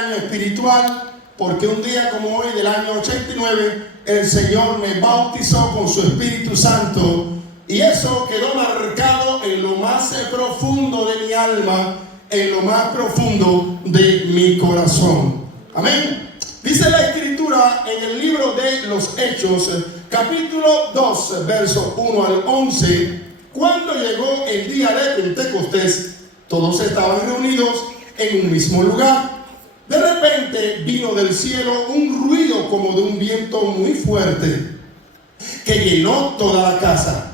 año espiritual, porque un día como hoy del año 89 el Señor me bautizó con su Espíritu Santo, y eso quedó marcado en lo más profundo de mi alma, en lo más profundo de mi corazón. Amén. Dice la Escritura en el libro de los Hechos, capítulo 2, versos 1 al 11, cuando llegó el día de Pentecostés, todos estaban reunidos en un mismo lugar. De repente vino del cielo un ruido como de un viento muy fuerte que llenó toda la casa.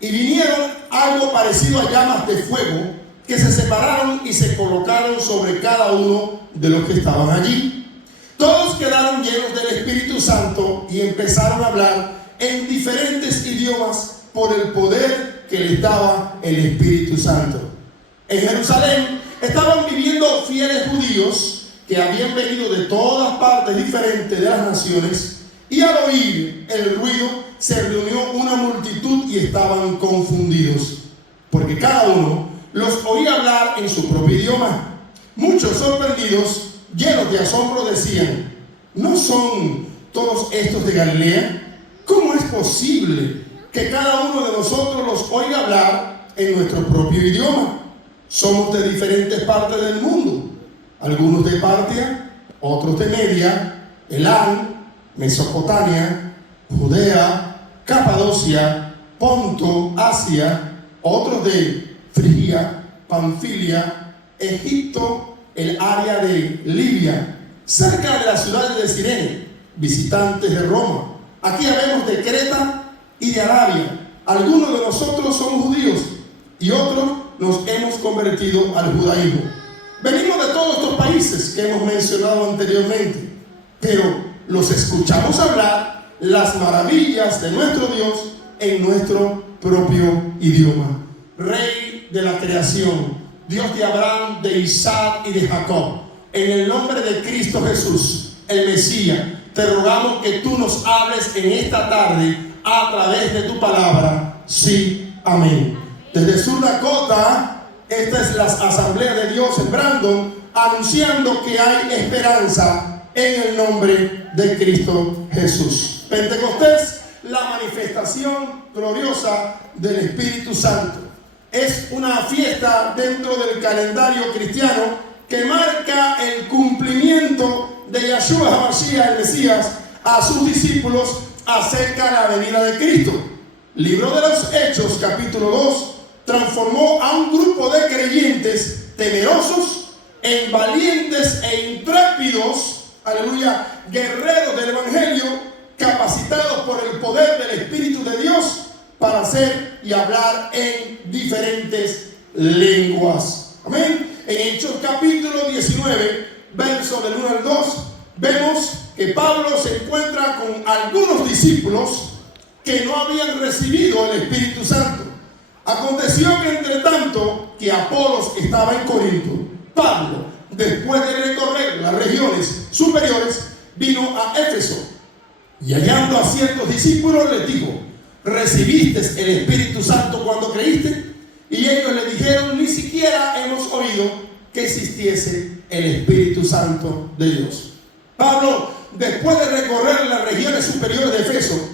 Y vinieron algo parecido a llamas de fuego que se separaron y se colocaron sobre cada uno de los que estaban allí. Todos quedaron llenos del Espíritu Santo y empezaron a hablar en diferentes idiomas por el poder que les daba el Espíritu Santo. En Jerusalén estaban viviendo fieles judíos que habían venido de todas partes diferentes de las naciones, y al oír el ruido se reunió una multitud y estaban confundidos, porque cada uno los oía hablar en su propio idioma. Muchos, sorprendidos, llenos de asombro, decían: ¿no son todos estos de Galilea? ¿Cómo es posible que cada uno de nosotros los oiga hablar en nuestro propio idioma? Somos de diferentes partes del mundo, algunos de Partia, otros de Media, Elán, Mesopotamia, Judea, Capadocia, Ponto, Asia, otros de Frigia, Panfilia, Egipto, el área de Libia, cerca de las ciudades de Cirene, visitantes de Roma. Aquí habemos de Creta y de Arabia. Algunos de nosotros somos judíos y otros nos hemos convertido al judaísmo. Venimos de todos estos países que hemos mencionado anteriormente, pero los escuchamos hablar las maravillas de nuestro Dios en nuestro propio idioma. Rey de la creación, Dios de Abraham, de Isaac y de Jacob, en el nombre de Cristo Jesús, el Mesías, te rogamos que tú nos hables en esta tarde a través de tu palabra. Sí, amén. Desde Sur Dakota, esta es la Asamblea de Dios en Brandon, anunciando que hay esperanza en el nombre de Cristo Jesús. Pentecostés, la manifestación gloriosa del Espíritu Santo. Es una fiesta dentro del calendario cristiano que marca el cumplimiento de Yeshua HaMashiach, el Mesías, a sus discípulos acerca de la venida de Cristo. Libro de los Hechos, capítulo 2, transformó a un grupo de creyentes temerosos en valientes e intrépidos, aleluya, guerreros del Evangelio, capacitados por el poder del Espíritu de Dios para hacer y hablar en diferentes lenguas. Amén. En Hechos capítulo 19, verso del 1 al 2, vemos que Pablo se encuentra con algunos discípulos que no habían recibido el Espíritu Santo. Aconteció que entre tanto que Apolos estaba en Corinto, Pablo, después de recorrer las regiones superiores, vino a Éfeso, y hallando a ciertos discípulos les dijo: ¿recibiste el Espíritu Santo cuando creíste? Y ellos le dijeron: ni siquiera hemos oído que existiese el Espíritu Santo de Dios. Pablo, después de recorrer las regiones superiores de Éfeso,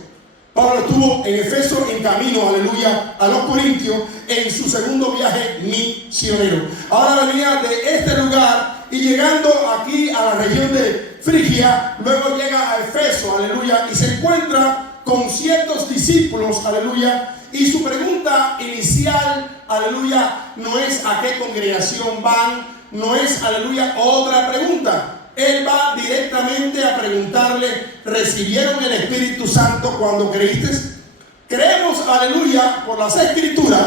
Pablo estuvo en Éfeso en camino, aleluya, a los Corintios en su segundo viaje misionero. Ahora venía de este lugar y llegando aquí a la región de Frigia, luego llega a Éfeso, aleluya, y se encuentra con ciertos discípulos, aleluya, y su pregunta inicial, aleluya, no es a qué congregación van, no es, aleluya, otra pregunta. Él va directamente a preguntarle: ¿recibieron el Espíritu Santo cuando creíste? Creemos, aleluya, por las Escrituras,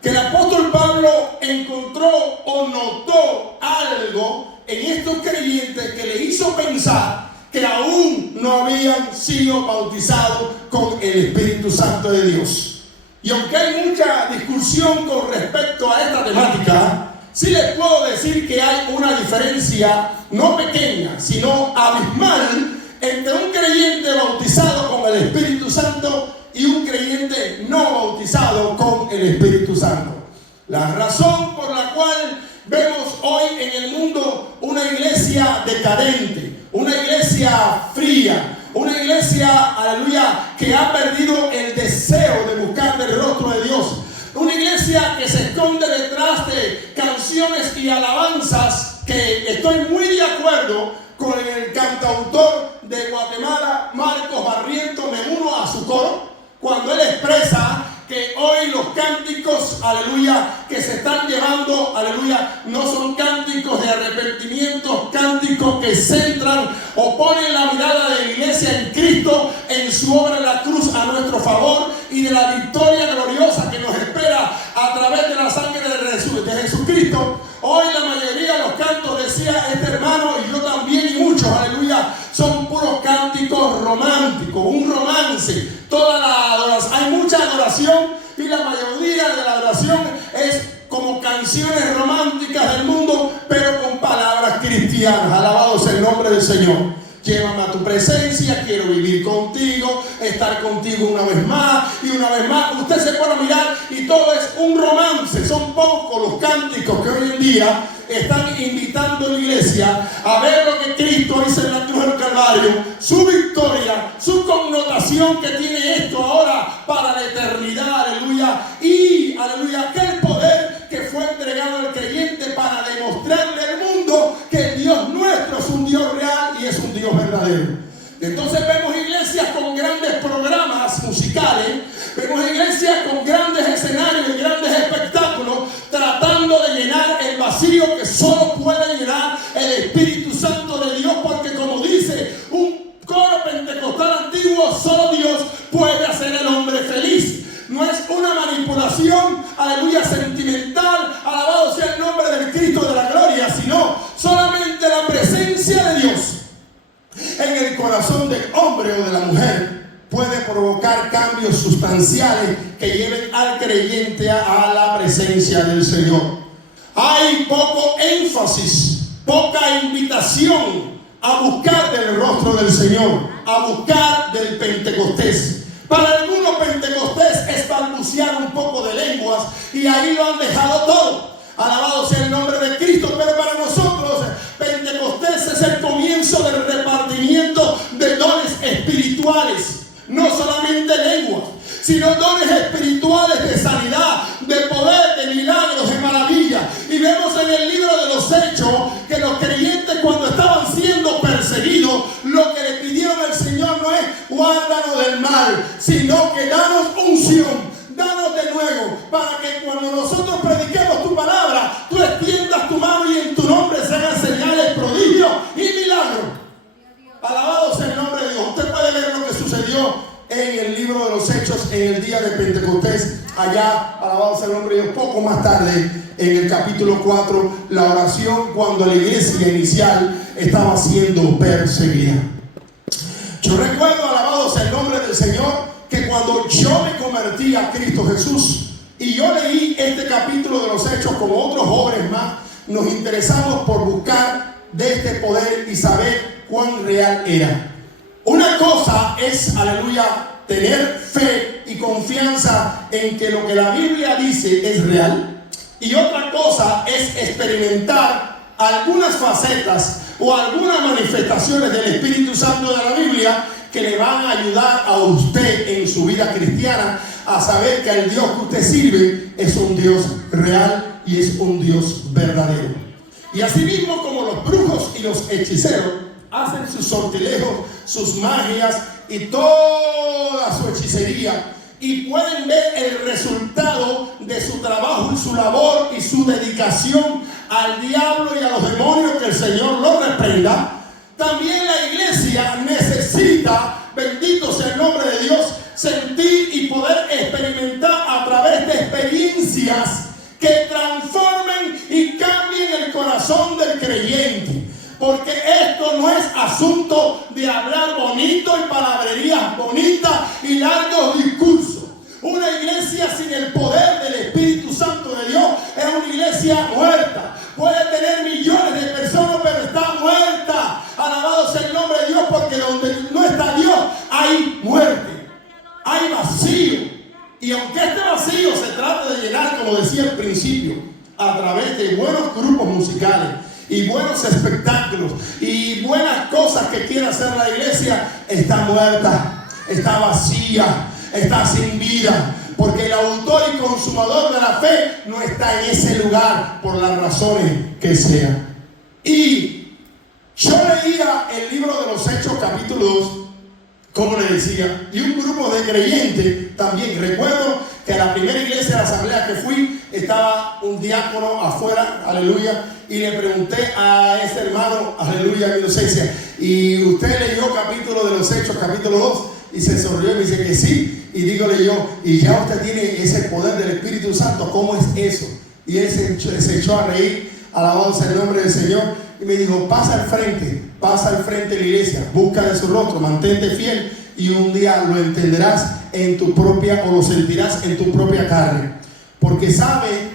que el apóstol Pablo encontró o notó algo en estos creyentes que le hizo pensar que aún no habían sido bautizados con el Espíritu Santo de Dios. Y aunque hay mucha discusión con respecto a esta temática, sí les puedo decir que hay una diferencia no pequeña, sino abismal, entre un creyente bautizado con el Espíritu Santo y un creyente no bautizado con el Espíritu Santo. La razón por la cual Vemos hoy en el mundo una iglesia decadente, una iglesia fría, una iglesia, aleluya, que ha perdido el deseo de buscar el rostro de Dios. Una iglesia que se esconde detrás de canciones y alabanzas, que estoy muy de acuerdo con el cantautor de Guatemala, Marcos Barrientos, me uno a su coro, cuando él expresa que hoy los cánticos, aleluya, que se están llevando, aleluya, no son cánticos de arrepentimiento, cánticos que centran o ponen la mirada de la iglesia en Cristo, en su obra en la cruz a nuestro favor y de la victoria gloriosa que nos espera a través de la sangre de Jesucristo. Hoy la mayoría de los cantos, decía este hermano y yo también y muchos, aleluya, son puros cánticos románticos, un romance. Toda la adoración, hay mucha adoración y la mayoría de la adoración es como canciones románticas del mundo, pero con palabras cristianas. Alabado sea el nombre del Señor. Llévame a tu presencia, quiero vivir contigo, estar contigo una vez más y una vez más. Usted se pone a mirar y todo es un romance. Son pocos los cánticos que hoy en día están invitando a la iglesia a ver lo que Cristo hizo en la cruz del Calvario, su victoria, su connotación que tiene esto ahora para la eternidad, aleluya, y aleluya, aquel poder que fue entregado al creyente para demostrarle al mundo que el Dios nuestro es un Dios real y es un Dios verdadero. Entonces vemos iglesias con grandes programas musicales, vemos iglesias con grandes escenarios y grandes espectáculos, tratando de llenar el vacío que solo puede llenar el Espíritu Santo de Dios, porque como dice un coro pentecostal antiguo, solo Dios puede hacer al hombre feliz. No es una manipulación, aleluya, sentimental, alabado sea el nombre del Cristo de la gloria, sino solamente la presencia de Dios en el corazón del hombre o de la mujer puede provocar cambios sustanciales que lleven al creyente a la presencia del Señor. Hay poco énfasis, poca invitación a buscar del rostro del Señor, a buscar del Pentecostés. Para algunos Pentecostés es balbucear un poco de lenguas y ahí lo han dejado todo. Alabado sea el nombre de Cristo, pero para nosotros Pentecostés es el comienzo del repartimiento de dones espirituales, no solamente lenguas, sino dones espirituales de sanidad, de poder, de milagros, de maravillas. Y vemos en el libro de los Hechos que los creyentes, cuando estaban siendo perseguidos, lo que le pidieron al Señor no es guárdanos del mal, sino que danos unción, danos de nuevo, para que cuando nosotros prediquemos tu palabra, tú extiendas tu mano y en tu nombre se hagan señales, prodigios y milagros. Alabado sea el nombre de Dios. Usted puede ver lo que sucedió en el libro de los Hechos en el día de Pentecostés, allá, alabado sea el nombre de Dios, poco más tarde, en el capítulo 4, la oración cuando la iglesia inicial estaba siendo perseguida. Yo recuerdo, alabado sea el nombre del Señor, que cuando yo me convertí a Cristo Jesús y yo leí este capítulo de los Hechos con otros jóvenes más, nos interesamos por buscar de este poder y saber cuán real era. Una cosa es, aleluya, tener fe y confianza en que lo que la Biblia dice es real, y otra cosa es experimentar algunas facetas o algunas manifestaciones del Espíritu Santo de la Biblia que le van a ayudar a usted en su vida cristiana a saber que el Dios que usted sirve es un Dios real y es un Dios verdadero. Y así mismo como los brujos y los hechiceros hacen sus sortilegios, sus magias y toda su hechicería, y pueden ver el resultado de su trabajo y su labor y su dedicación al diablo y a los demonios, que el Señor los reprenda. También la iglesia necesita, bendito sea el nombre de Dios, sentir y poder experimentar a través de experiencias que transformen y cambien el corazón del creyente. Porque esto no es asunto de hablar bonito y palabrerías bonitas y largos discursos. Una iglesia sin el poder del Espíritu Santo de Dios es una iglesia muerta. Puede tener millones de personas, pero está muerta. Alabado sea el nombre de Dios, porque donde no está Dios hay muerte, hay vacío. Y aunque este vacío se trate de llenar, como decía al principio, a través de buenos grupos y buenas cosas que quiere hacer la iglesia, está muerta, está vacía, está sin vida, porque el autor y consumador de la fe no está en ese lugar por las razones que sean. Y yo leía el libro de los Hechos capítulo 2, como le decía, y un grupo de creyentes también. Recuerdo que a la primera iglesia de la asamblea que fui, estaba un diácono afuera, aleluya, y le pregunté a ese hermano, aleluya, mi inocencia, y usted leyó capítulo de los Hechos capítulo 2, y se sonrió y me dice que sí, y dígole yo, y ya usted tiene ese poder del Espíritu Santo, ¿cómo es eso? Y él se echó a reír, alabado sea el nombre del Señor, y me dijo, pasa al frente de la iglesia, busca de su rostro, mantente fiel, y un día lo entenderás en tu propia, o lo sentirás en tu propia carne. Porque sabe,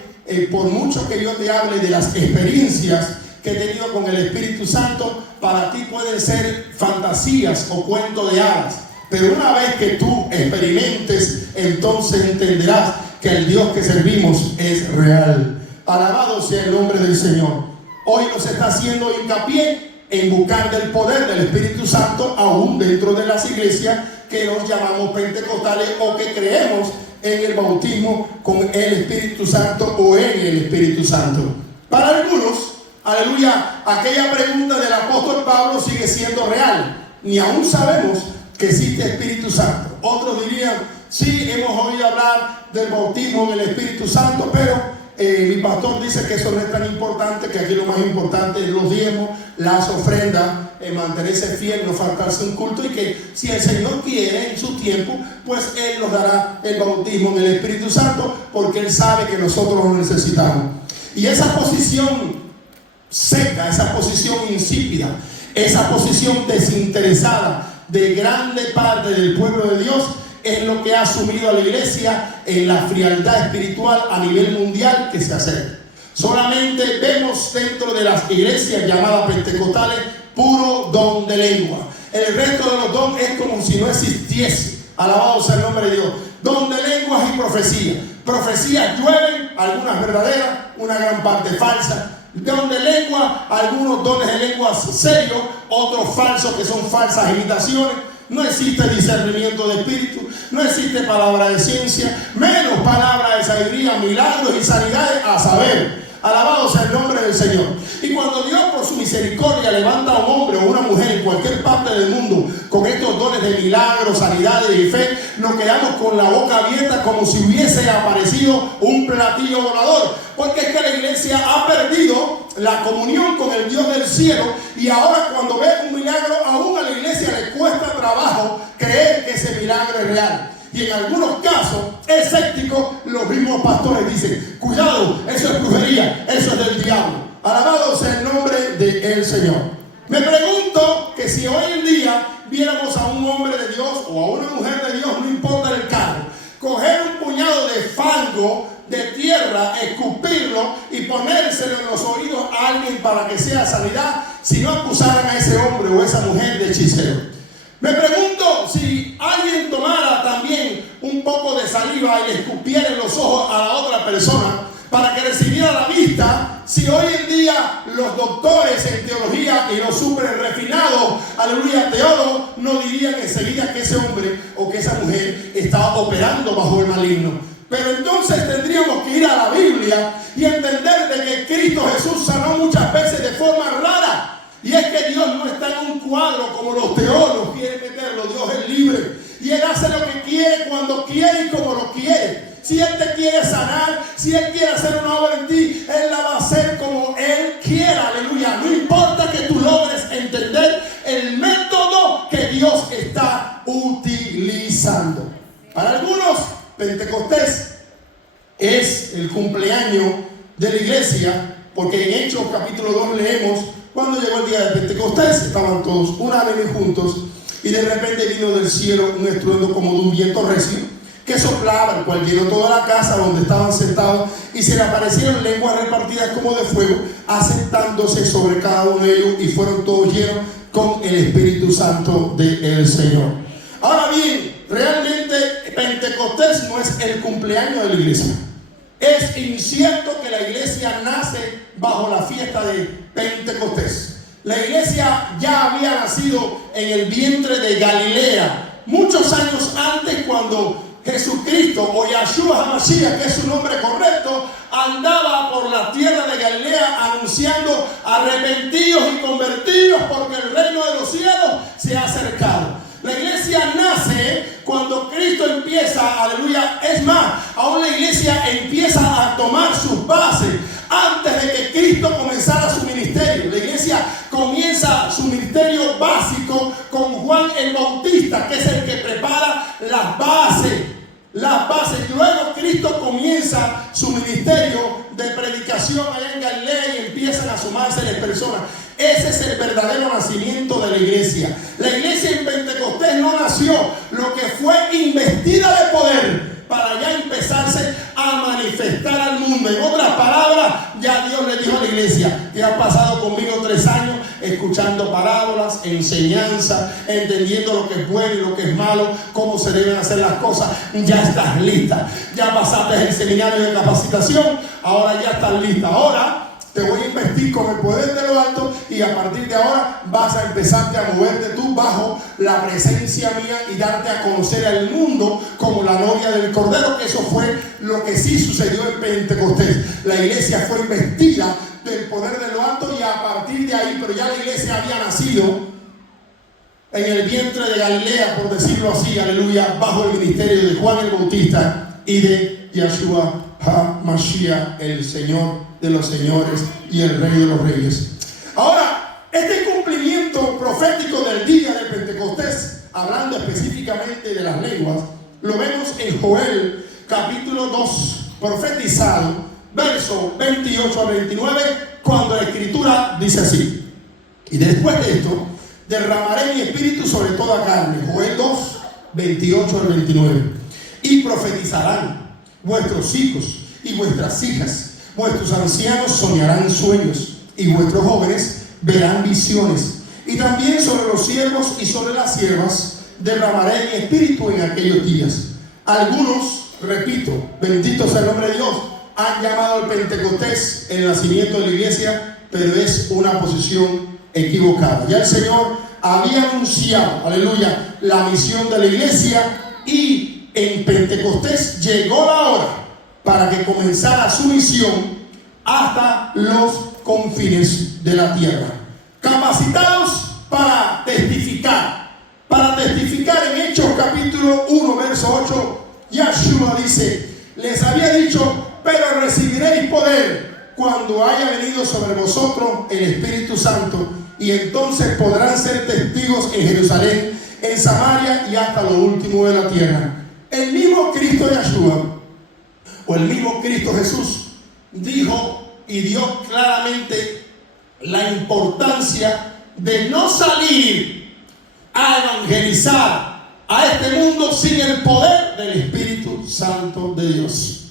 por mucho que yo te hable de las experiencias que he tenido con el Espíritu Santo, para ti pueden ser fantasías o cuentos de hadas. Pero una vez que tú experimentes, entonces entenderás que el Dios que servimos es real. Alabado sea el nombre del Señor. Hoy nos está haciendo hincapié en buscar del poder del Espíritu Santo aún dentro de las iglesias que nos llamamos pentecostales o que creemos en el bautismo con el Espíritu Santo o en el Espíritu Santo. Para algunos, aleluya, aquella pregunta del apóstol Pablo sigue siendo real. Ni aún sabemos que existe Espíritu Santo. Otros dirían, sí, hemos oído hablar del bautismo en el Espíritu Santo, pero mi pastor dice que eso no es tan importante, que aquí lo más importante es los diezmos, las ofrendas, mantenerse fiel, no faltarse un culto, y que si el Señor quiere en su tiempo, pues Él nos dará el bautismo en el Espíritu Santo, porque Él sabe que nosotros lo necesitamos. Y esa posición seca, esa posición insípida, esa posición desinteresada de grande parte del pueblo de Dios, es lo que ha sumido a la iglesia en la frialdad espiritual a nivel mundial que se acerca. Solamente vemos dentro de las iglesias llamadas pentecostales puro don de lengua. El resto de los dones es como si no existiese. Alabado sea el nombre de Dios. Don de lenguas y profecía. Profecías llueven, algunas verdaderas, una gran parte falsa. Don de lengua, algunos dones de lenguas serios, otros falsos que son falsas imitaciones. No existe discernimiento de espíritu, no existe palabra de ciencia, menos palabra de sabiduría, milagros y sanidades a saber. Alabado sea el nombre del Señor. Y cuando Dios por su misericordia levanta a un hombre o una mujer en cualquier parte del mundo con estos dones de milagros, sanidades y fe, nos quedamos con la boca abierta como si hubiese aparecido un platillo volador. Porque es que la iglesia ha perdido la comunión con el Dios del cielo, y ahora cuando ve un milagro, aún a la iglesia le cuesta trabajo creer que ese milagro es real. Y en algunos casos escépticos, los mismos pastores dicen, cuidado, eso es brujería, eso es del diablo. Alabado sea el nombre del Señor. Me pregunto que si hoy en día viéramos a un hombre de Dios o a una mujer de Dios, no importa el cargo, coger un puñado de fango, de tierra, escupirlo y ponérselo en los oídos a alguien para que sea sanidad, si no acusaran a ese hombre o esa mujer de hechicero. Me pregunto si alguien tomara también un poco de saliva y le escupiera en los ojos a la otra persona para que recibiera la vista, si hoy en día los doctores en teología y los súper refinados, aleluya, teólogos, no dirían enseguida que ese hombre o que esa mujer estaba operando bajo el maligno. Pero entonces tendríamos que ir a la Biblia y entender de que Cristo Jesús sanó muchas veces de forma rara. Y es que Dios no está en un cuadro como los teólogos quieren meterlo. Dios es libre y Él hace lo que quiere, cuando quiere y como lo quiere. Si Él te quiere sanar, si Él quiere hacer una obra en ti, Él la va a hacer como Él quiera, aleluya. No importa que tú logres entender el método que Dios está utilizando. Para algunos, Pentecostés es el cumpleaños de la iglesia, porque en Hechos capítulo 2 leemos, cuando llegó el día de Pentecostés, estaban todos unánimes juntos, y de repente vino del cielo un estruendo como de un viento recio, que soplaba, el cual llenó toda la casa donde estaban sentados, y se le aparecieron lenguas repartidas como de fuego, asentándose sobre cada uno de ellos, y fueron todos llenos con el Espíritu Santo del Señor. Ahora bien, realmente Pentecostés no es el cumpleaños de la iglesia. Es incierto que la iglesia nace bajo la fiesta de Pentecostés. La iglesia ya había nacido en el vientre de Galilea, muchos años antes, cuando Jesucristo, o Yahshua HaMashiach, que es su nombre correcto, andaba por la tierra de Galilea anunciando: arrepentidos y convertidos, porque el reino de los cielos se ha acercado. La iglesia nace cuando Cristo empieza, aleluya. Es más, aún la iglesia empieza a tomar sus bases antes de que Cristo comenzara su ministerio. La iglesia comienza su ministerio básico con Juan el Bautista, que es el que prepara las bases. Luego Cristo comienza su ministerio de predicación allá en Galilea y empiezan a sumarse las personas. Ese es el verdadero nacimiento de la iglesia. La iglesia en Pentecostés no nació, lo que fue investida de poder para ya empezarse a manifestar al mundo. En otras palabras, ya Dios le dijo a la iglesia: que ha pasado conmigo 3 años escuchando parábolas, enseñanza, entendiendo lo que es bueno y lo que es malo, cómo se deben hacer las cosas. Ya estás lista, ya pasaste el seminario de capacitación, ahora ya estás lista. Ahora te voy a investir con el poder de lo alto, y a partir de ahora vas a empezarte a moverte tú bajo la presencia mía y darte a conocer al mundo como la novia del Cordero. Que eso fue lo que sí sucedió en Pentecostés. La iglesia fue investida del poder de lo alto, y a partir de ahí, pero ya la iglesia había nacido en el vientre de Galilea, por decirlo así, aleluya, bajo el ministerio de Juan el Bautista y de Yahshua HaMashiach, el Señor de los señores y el Rey de los reyes. Ahora, este cumplimiento profético del día de Pentecostés, hablando específicamente de las lenguas, lo vemos en Joel capítulo 2, profetizado, verso 28 al 29, cuando la escritura dice así: y después de esto derramaré mi espíritu sobre toda carne. Joel 2, 28 al 29. Y profetizarán vuestros hijos y vuestras hijas, vuestros ancianos soñarán sueños, y vuestros jóvenes verán visiones. Y también sobre los siervos y sobre las siervas derramaré mi espíritu en aquellos días. Algunos, repito, bendito sea el nombre de Dios, han llamado al Pentecostés el nacimiento de la iglesia, pero es una posición equivocada. Ya el Señor había anunciado, aleluya, la misión de la iglesia, y en Pentecostés llegó la hora para que comenzara su misión hasta los confines de la tierra. Capacitados para testificar en Hechos capítulo 1, verso 8, Yahshua dice: les había dicho: pero recibiréis poder cuando haya venido sobre vosotros el Espíritu Santo, y entonces podrán ser testigos en Jerusalén, en Samaria y hasta lo último de la tierra. El mismo Cristo Yahshua, o el mismo Cristo Jesús, dijo y dio claramente la importancia de no salir a evangelizar a este mundo sin el poder del Espíritu Santo de Dios.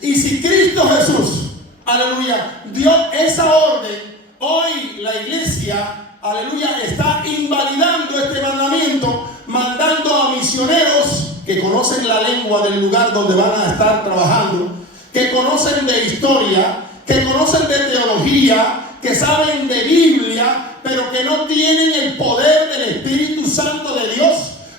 Y si Cristo Jesús, aleluya, dio esa orden, hoy la iglesia, aleluya, está invalidando este mandamiento, mandando a misioneros que conocen la lengua del lugar donde van a estar trabajando, que conocen de historia, que conocen de teología, que saben de Biblia, pero que no tienen el poder del Espíritu Santo de Dios.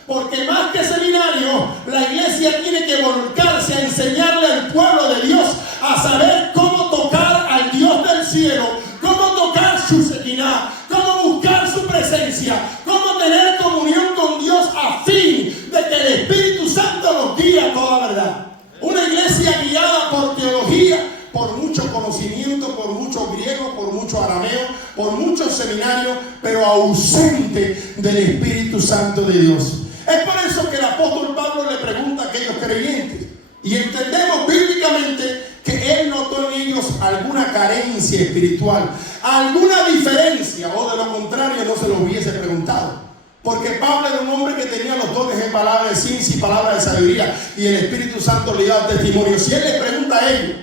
Porque más que seminario, la iglesia tiene que volcarse a enseñarle al pueblo de Dios a saber cómo tocar al Dios del cielo, cómo tocar su Shekinah, cómo buscar su presencia, cómo tener comunión con Dios, a fin de que el Espíritu Santo nos guíe a toda verdad. Una iglesia guiada por teología, por mucho conocimiento, por mucho griego, por mucho arameo, por muchos seminarios, pero ausente del Espíritu Santo de Dios. Es por eso que el apóstol Pablo le pregunta a aquellos creyentes, y entendemos bíblicamente que él notó en ellos alguna carencia espiritual, alguna diferencia, o de lo contrario no se lo hubiese preguntado. Porque Pablo era un hombre que tenía los dones de palabra de ciencia y palabra de sabiduría, y el Espíritu Santo le daba testimonio. Si él les pregunta a ellos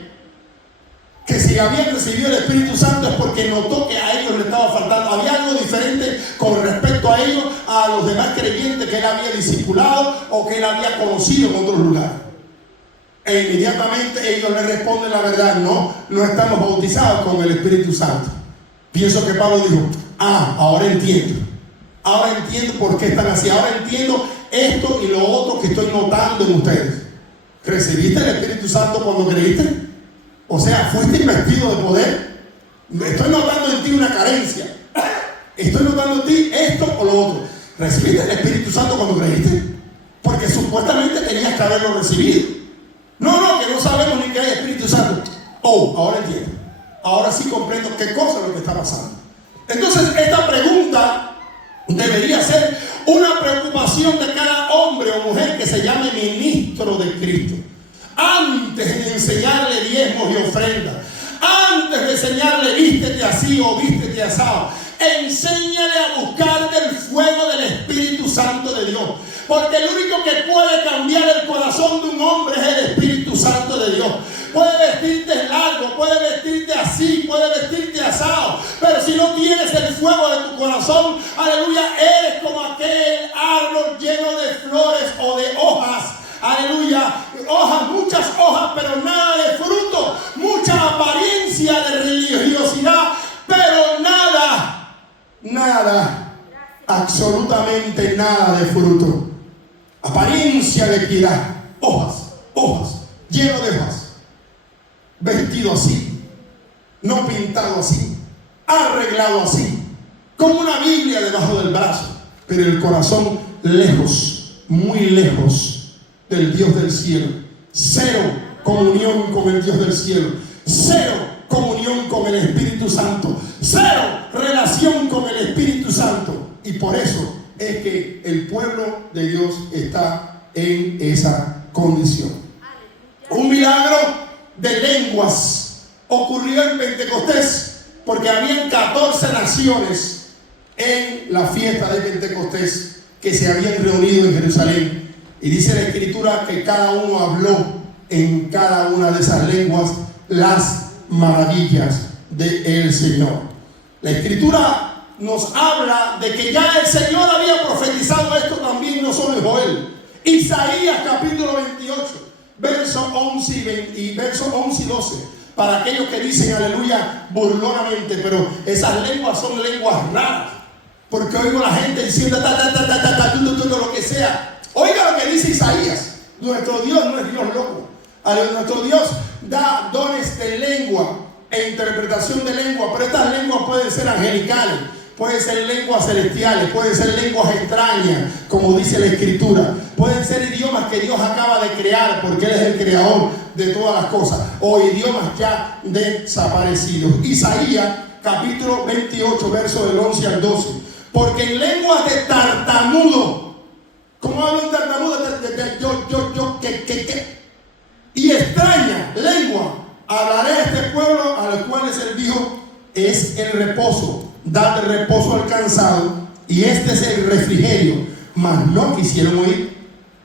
que si habían recibido el Espíritu Santo, es porque notó que a ellos le estaba faltando. Había algo diferente con respecto a ellos, a los demás creyentes que él había discipulado o que él había conocido en otros lugares. E inmediatamente ellos le responden la verdad: no estamos bautizados con el Espíritu Santo. Pienso que Pablo dijo: ahora entiendo. Ahora entiendo por qué están así. Ahora entiendo esto y lo otro que estoy notando en ustedes. ¿Recibiste el Espíritu Santo cuando creíste? O sea, ¿fuiste investido de poder? Estoy notando en ti una carencia. Estoy notando en ti esto o lo otro. ¿Recibiste el Espíritu Santo cuando creíste? Porque supuestamente tenías que haberlo recibido. No, que no sabemos ni que hay Espíritu Santo. Ahora entiendo. Ahora sí comprendo qué cosa es lo que está pasando. Entonces, esta pregunta debería ser una preocupación de cada hombre o mujer que se llame ministro de Cristo. Antes de enseñarle diezmos y ofrendas, antes de enseñarle vístete así o vístete asado, enséñale a buscar del fuego del Espíritu Santo de Dios. Porque el único que puede cambiar el corazón de un hombre es el Espíritu Santo de Dios. Puede vestirte largo, puede vestirte así, puede vestirte asado, pero si no tienes el fuego de tu corazón, aleluya, eres como aquel árbol lleno de flores o de hojas. Aleluya, hojas, muchas hojas, pero nada de fruto, mucha apariencia de religiosidad, pero nada, absolutamente nada de fruto. Apariencia de equidad, hojas, lleno de hojas, vestido así, no pintado así, arreglado así, como una Biblia debajo del brazo, pero el corazón lejos, muy lejos del Dios del cielo. Cero comunión con el Dios del cielo, cero comunión con el Espíritu Santo, cero relación con el Espíritu Santo. Y por eso es que el pueblo de Dios está en esa condición. Un milagro de lenguas ocurrió en Pentecostés, porque habían 14 naciones en la fiesta de Pentecostés que se habían reunido en Jerusalén. Y dice la Escritura que cada uno habló en cada una de esas lenguas las maravillas del Señor. La Escritura nos habla de que ya el Señor había profetizado esto también, no solo en Joel. Isaías capítulo 28, verso 11 y 12. Para aquellos que dicen aleluya burlonamente, pero esas lenguas son lenguas raras, porque oigo a la gente diciendo lo que sea. Oiga lo que dice Isaías. Nuestro Dios no es Dios loco. Nuestro Dios da dones de lengua e interpretación de lengua, pero estas lenguas pueden ser angelicales, pueden ser lenguas celestiales, pueden ser lenguas extrañas, como dice la Escritura. Pueden ser idiomas que Dios acaba de crear, porque Él es el creador de todas las cosas, o idiomas ya desaparecidos. Isaías capítulo 28, verso del 11 al 12. Porque en lenguas de tartamudo, ¿cómo habla un tartamudo? Y extraña lengua hablaré a este pueblo, a los cuales Él dijo: es el reposo, dad reposo al cansado, y este es el refrigerio. Mas no quisieron oír.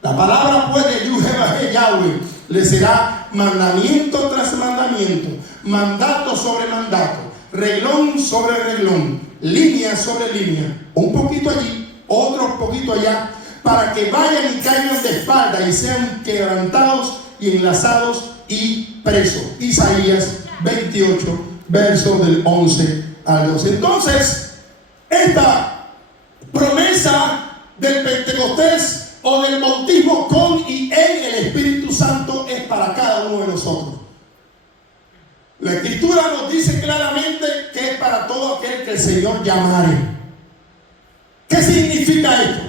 La palabra pues de Yahweh les será mandamiento tras mandamiento, mandato sobre mandato, reglón sobre reglón, línea sobre línea, un poquito allí, otro poquito allá, para que vayan y caigan de espalda y sean quebrantados y enlazados y presos. Isaías 28, verso del 11 al 12. Entonces, esta promesa del Pentecostés o del bautismo con y en el Espíritu Santo es para cada uno de nosotros. La Escritura nos dice claramente que es para todo aquel que el Señor llamare. ¿Qué significa esto?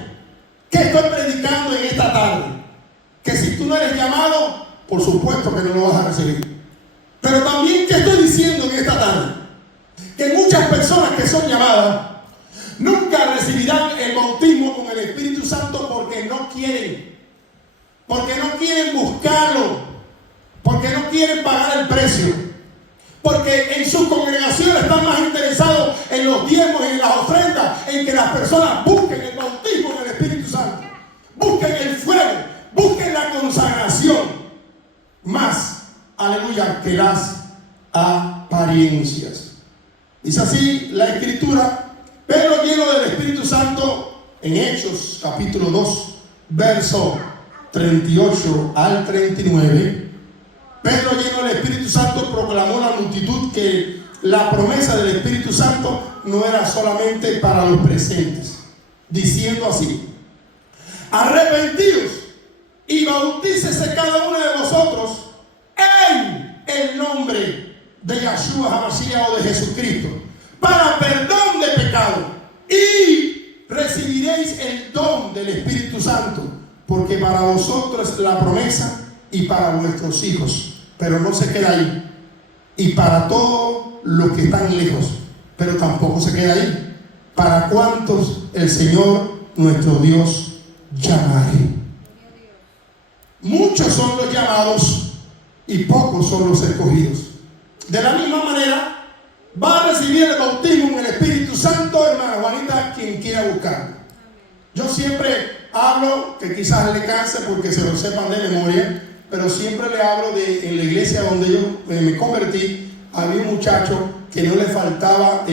¿Qué estoy predicando en esta tarde? Que si tú no eres llamado, por supuesto que no lo vas a recibir. Pero también, ¿qué estoy diciendo en esta tarde? Que muchas personas que son llamadas nunca recibirán el bautismo con el Espíritu Santo porque no quieren buscarlo, porque no quieren pagar el precio, porque en sus congregaciones están más interesados en los diezmos y en las ofrendas, en que las personas busquen el bautismo con el Espíritu Santo, busquen el fuego, busquen la consagración, más, aleluya, que las apariencias. Dice así la Escritura: Pedro, lleno del Espíritu Santo, en Hechos capítulo 2, verso 38 al 39, Pedro, lleno del Espíritu Santo, proclamó a la multitud que la promesa del Espíritu Santo no era solamente para los presentes, diciendo así: arrepentidos y bautícese cada uno de vosotros en el nombre de Yahshua HaMashiach o de Jesucristo para perdón de pecado, y recibiréis el don del Espíritu Santo, porque para vosotros es la promesa y para vuestros hijos. Pero no se queda ahí. Y para todos los que están lejos. Pero tampoco se queda ahí. Para cuantos el Señor nuestro Dios llamare. Muchos son los llamados y pocos son los escogidos. De la misma manera, va a recibir el bautismo en el Espíritu Santo, hermana Juanita, quien quiera buscarlo. Yo siempre hablo, que quizás le canse porque se lo sepan de memoria, pero siempre le hablo de en la iglesia donde yo me convertí. Había un muchacho que no le faltaba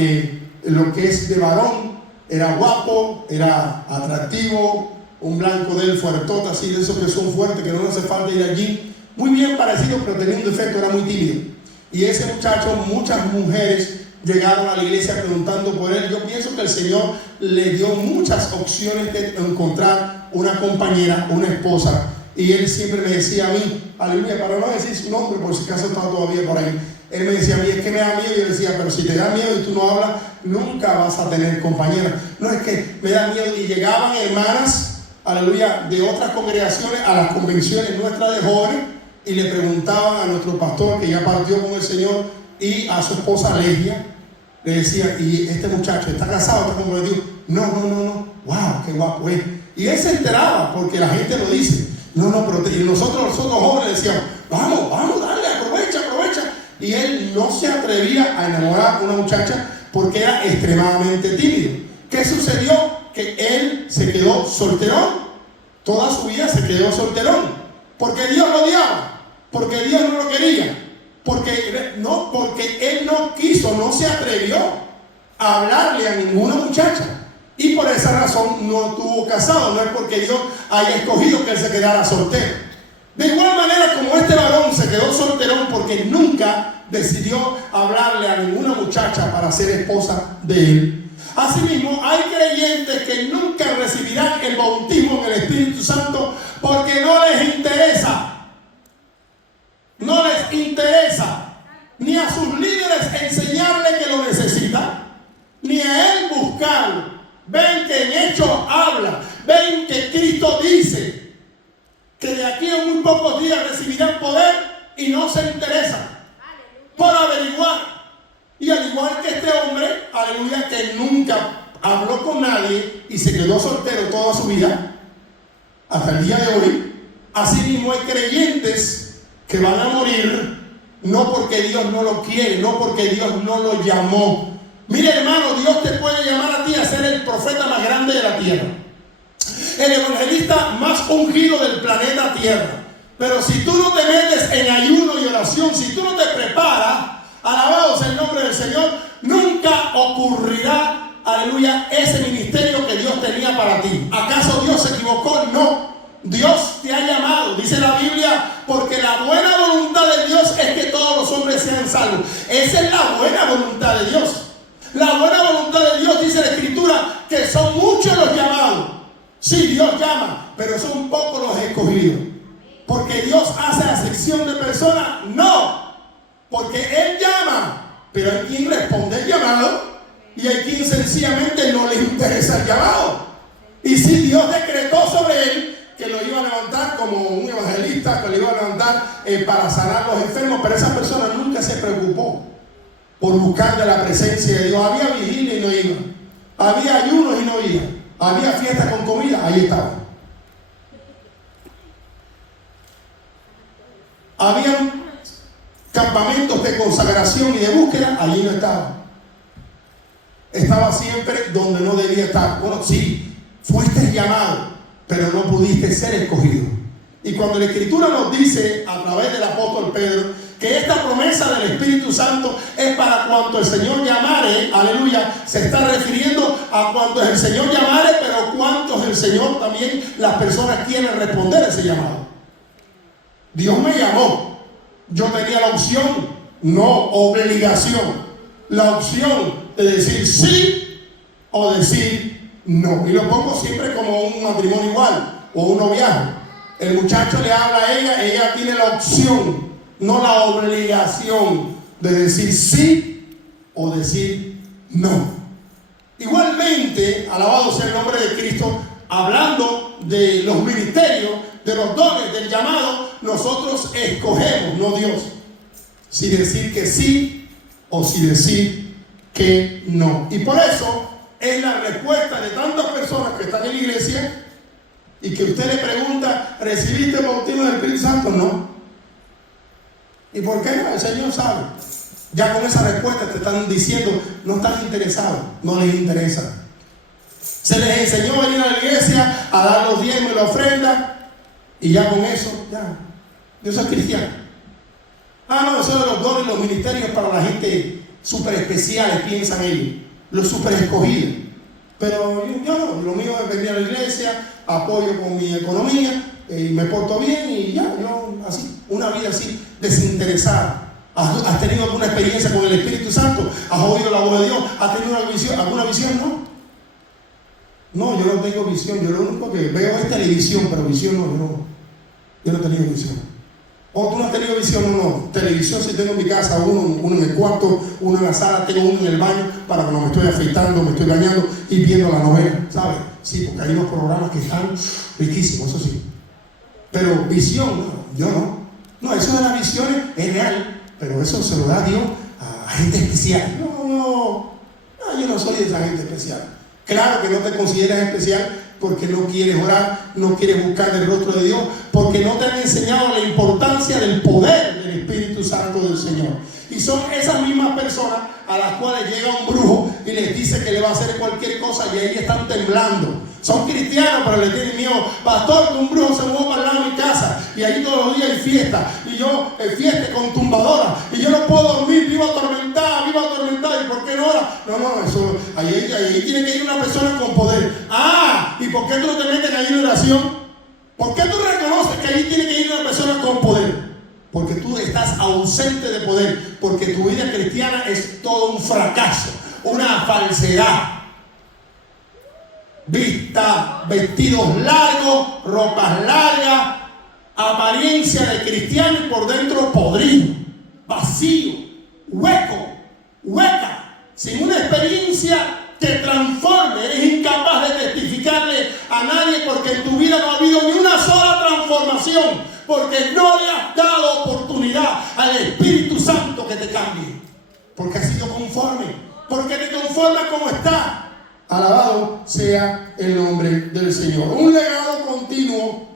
lo que es de varón. Era guapo, era atractivo, un blanco de él fuertote, así de esos que son fuertes, que no le hace falta ir allí. Muy bien parecido, pero tenía un defecto, era muy tímido. Y ese muchacho, muchas mujeres llegaron a la iglesia preguntando por él. Yo pienso que el Señor le dio muchas opciones de encontrar una compañera, una esposa. Y él siempre me decía a mí, aleluya, para no decir su nombre, por si acaso está todavía por ahí, él me decía a mí: es que me da miedo. Y yo decía: pero si te da miedo y tú no hablas, nunca vas a tener compañera. No, es que me da miedo. Y llegaban hermanas, aleluya, de otras congregaciones a las convenciones nuestras de jóvenes, y le preguntaban a nuestro pastor, que ya partió con el Señor, y a su esposa Legia, le decía: ¿y este muchacho está casado, está comprometido? No, wow, qué guapo es. Y él se enteraba, porque la gente lo dice. Pero y nosotros jóvenes decíamos: vamos, dale, aprovecha. Y él no se atrevía a enamorar a una muchacha porque era extremadamente tímido. ¿Qué sucedió? Que él se quedó solterón. Toda su vida se quedó solterón. Porque Dios lo odiaba, porque Dios no lo quería, porque él no quiso, no se atrevió a hablarle a ninguna muchacha. Y por esa razón no estuvo casado. No es porque Dios haya escogido que él se quedara soltero. De igual manera como este varón se quedó solterón porque nunca decidió hablarle a ninguna muchacha para ser esposa de él. Asimismo, hay creyentes que nunca recibirán el bautismo en el Espíritu Santo porque no les interesa. No les interesa ni a sus líderes enseñarle que lo necesitan, ni a él buscarlo. Ven que en Hechos habla, ven que Cristo dice que de aquí a muy pocos días recibirán poder, y no se interesan por averiguar. Y al igual que este hombre, aleluya, que nunca habló con nadie y se quedó soltero toda su vida, hasta el día de hoy, así mismo hay creyentes que van a morir no porque Dios no lo quiere, no porque Dios no lo llamó. Mire, hermano, Dios te puede llamar a ti a ser el profeta más grande de la tierra, el evangelista más ungido del planeta Tierra. Pero si tú no te metes en ayuno y oración, si tú no te preparas, alabado sea el nombre del Señor, nunca ocurrirá, aleluya, ese ministerio que Dios tenía para ti. ¿Acaso Dios se equivocó? No. Dios te ha llamado, dice la Biblia, porque la buena voluntad de Dios es que todos los hombres sean salvos. Esa es la buena voluntad de Dios. La buena voluntad de Dios, dice la Escritura, que son muchos los llamados. Sí, Dios llama, pero son pocos los escogidos. Porque Dios hace acepción de personas, no. Porque Él llama, pero hay quien responde el llamado y hay quien sencillamente no le interesa el llamado. Y si Dios decretó sobre él que lo iba a levantar como un evangelista, que lo iba a levantar para sanar a los enfermos, pero esa persona nunca se preocupó por buscar de la presencia de Dios. Había vigilia y no iba, había ayunos y no iba, había fiesta con comida, ahí estaba. Había campamentos de consagración y de búsqueda, allí no estaba. Estaba siempre donde no debía estar. Bueno, sí, fuiste llamado, pero no pudiste ser escogido. Y cuando la Escritura nos dice a través del apóstol Pedro que esta promesa del Espíritu Santo es para cuanto el Señor llamare, aleluya, se está refiriendo a cuantos el Señor llamare, pero cuantos el Señor también, las personas quieren responder a ese llamado. Dios me llamó, yo tenía la opción, no obligación. la opción de decir sí o decir no. Y lo pongo siempre como un matrimonio igual o un noviazgo. El muchacho le habla a ella tiene la opción, no la obligación de decir sí o decir no. Igualmente, alabado sea el nombre de Cristo, hablando de los ministerios, de los dones, del llamado, nosotros escogemos, no Dios, si decir que sí o si decir que no. Y por eso es la respuesta de tantas personas que están en la iglesia y que usted le pregunta, ¿recibiste el bautismo del Espíritu Santo? No. ¿Y por qué no? El Señor sabe. Ya con esa respuesta te están diciendo, no están interesados, no les interesa. Se les enseñó a venir a la iglesia a dar los diezmos y la ofrenda, y ya con eso, ya, yo soy cristiano. No, eso de los dones, los ministerios para la gente súper especiales, piensan ellos, los súper escogidos. Pero yo no, lo mío es venir a la iglesia, apoyo con mi economía, y me porto bien y ya, yo así, una vida así, desinteresada. ¿Has tenido alguna experiencia con el Espíritu Santo? ¿Has oído la voz de Dios? ¿Has tenido alguna visión? No, yo no tengo visión. Yo lo único que veo es televisión, pero visión no. Yo no he tenido visión. ¿O tú no has tenido visión? No. Televisión sí tengo en mi casa, uno en el cuarto, uno en la sala, tengo uno en el baño para cuando me estoy afeitando, me estoy bañando y viendo la novela, ¿sabes? Sí, porque hay unos programas que están riquísimos, eso sí. Pero visión, no, yo no. No, eso de las visiones es real. Pero eso se lo da Dios a gente especial. No, yo no soy esa gente especial. Claro que no te consideras especial porque no quieres orar, no quieres buscar el rostro de Dios, porque no te han enseñado la importancia del poder del Espíritu Santo del Señor. Y son esas mismas personas a las cuales llega un brujo y les dice que le va a hacer cualquier cosa y ahí están temblando. Son cristianos, pero le tienen miedo. Pastor, que un brujo se mueve para el lado de mi casa y ahí todos los días hay fiesta. Y yo, fiesta con tumbadora. Y yo no puedo dormir, vivo atormentada. ¿Y por qué no ora? No, eso, ahí tiene que ir una persona con poder. ¿Y por qué tú no te metes ahí en oración? ¿Por qué tú reconoces que ahí tiene que ir una persona con poder? Porque tú estás ausente de poder. Porque tu vida cristiana es todo un fracaso, una falsedad. Vestidos largos, ropas largas, apariencia de cristiano y por dentro podrido, vacío, hueca, sin una experiencia que transforme. Eres incapaz de testificarle a nadie porque en tu vida no ha habido ni una sola transformación, porque no le has dado oportunidad al Espíritu Santo que te cambie, porque has sido conforme, porque te conformas como está. Alabado sea el nombre del Señor. Un legado continuo.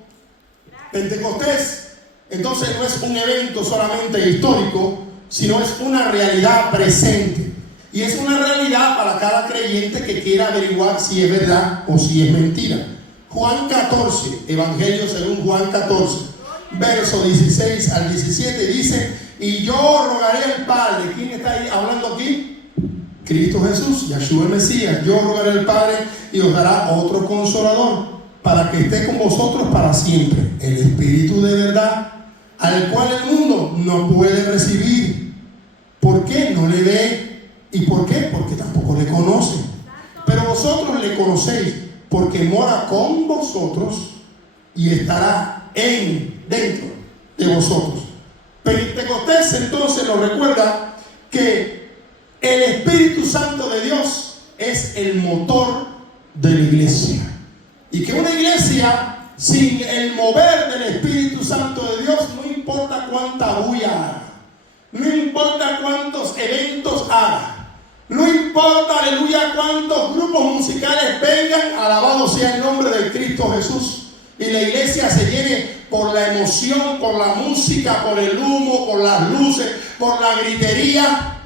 Pentecostés, entonces, no es un evento solamente histórico, sino es una realidad presente. Y es una realidad para cada creyente que quiera averiguar si es verdad o si es mentira. Juan 14, Evangelio según Juan 14, verso 16 al 17 dice: y yo rogaré al Padre. ¿Quién está ahí hablando aquí? Cristo Jesús, Yahshua el Mesías. Yo rogaré al Padre y os dará otro consolador para que esté con vosotros para siempre, el Espíritu de verdad, al cual el mundo no puede recibir. ¿Por qué? No le ve. ¿Y por qué? Porque tampoco le conoce. Pero vosotros le conocéis, porque mora con vosotros y estará dentro de vosotros. Pentecostés entonces nos recuerda que el Espíritu Santo de Dios es el motor de la iglesia. Y que una iglesia sin el mover del Espíritu Santo de Dios, no importa cuánta bulla haga, no importa cuántos eventos haga, no importa, aleluya, cuántos grupos musicales vengan, alabado sea el nombre del Cristo Jesús, y la iglesia se llene por la emoción, por la música, por el humo, por las luces, por la gritería,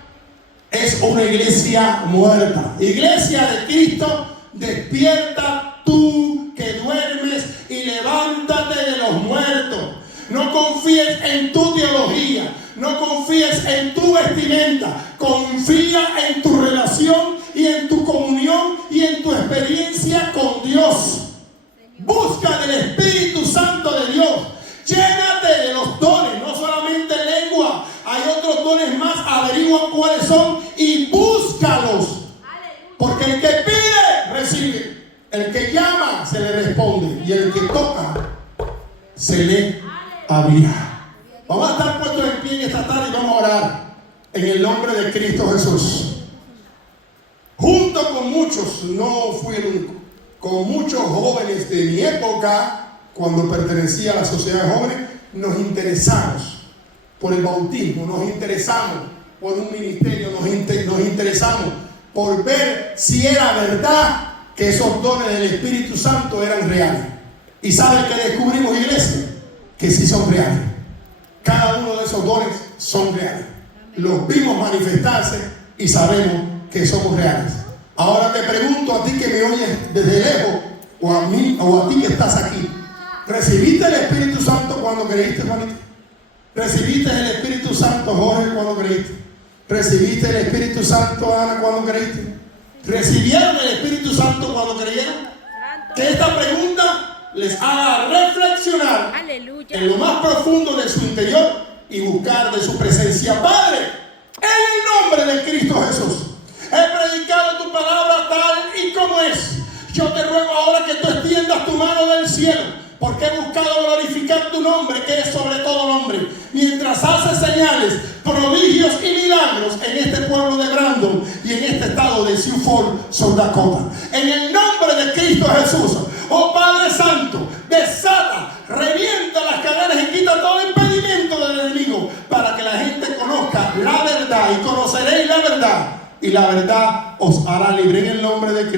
es una iglesia muerta. Iglesia de Cristo, despierta tú que duermes y levántate de los muertos. No confíes en tu teología, no confíes en tu vestimenta, confía en tu relación y en tu comunión y en tu experiencia con Dios. Busca del Espíritu Santo de Dios, llénate de los dones, no solamente lengua, hay otros dones más, averigua cuáles son y busca llama, se le responde. Y el que toca, se le abrirá. Vamos a estar puestos en pie en esta tarde y vamos a orar en el nombre de Cristo Jesús. Junto con muchos, no fui el único, con muchos jóvenes de mi época, cuando pertenecía a la sociedad de jóvenes, nos interesamos por el bautismo, nos interesamos por un ministerio, nos interesamos por ver si era verdad que esos dones del Espíritu Santo eran reales. ¿Y saben qué descubrimos, iglesia? Que sí son reales. Cada uno de esos dones son reales. Los vimos manifestarse y sabemos que somos reales. Ahora te pregunto a ti que me oyes desde lejos, o a mí, o a ti que estás aquí, ¿recibiste el Espíritu Santo cuando creíste, Juanito? ¿Recibiste el Espíritu Santo, Jorge, cuando creíste? ¿Recibiste el Espíritu Santo, Ana, cuando creíste? ¿Recibieron el Espíritu Santo cuando creyeron? Que esta pregunta les haga reflexionar en lo más profundo de su interior y buscar de su presencia. Padre, en el nombre de Cristo Jesús, he predicado tu palabra tal y como es. Yo te ruego ahora que tú extiendas tu mano del cielo, porque he buscado glorificar tu nombre, que es sobre todo nombre, mientras haces señales, prodigios y milagros en este pueblo de Brandon y en este estado de Sioux Falls, South Dakota. En el nombre de Cristo Jesús, oh Padre Santo, desata, revienta las cadenas y quita todo impedimento del enemigo, para que la gente conozca la verdad, y conoceréis la verdad, y la verdad os hará libre en el nombre de Cristo.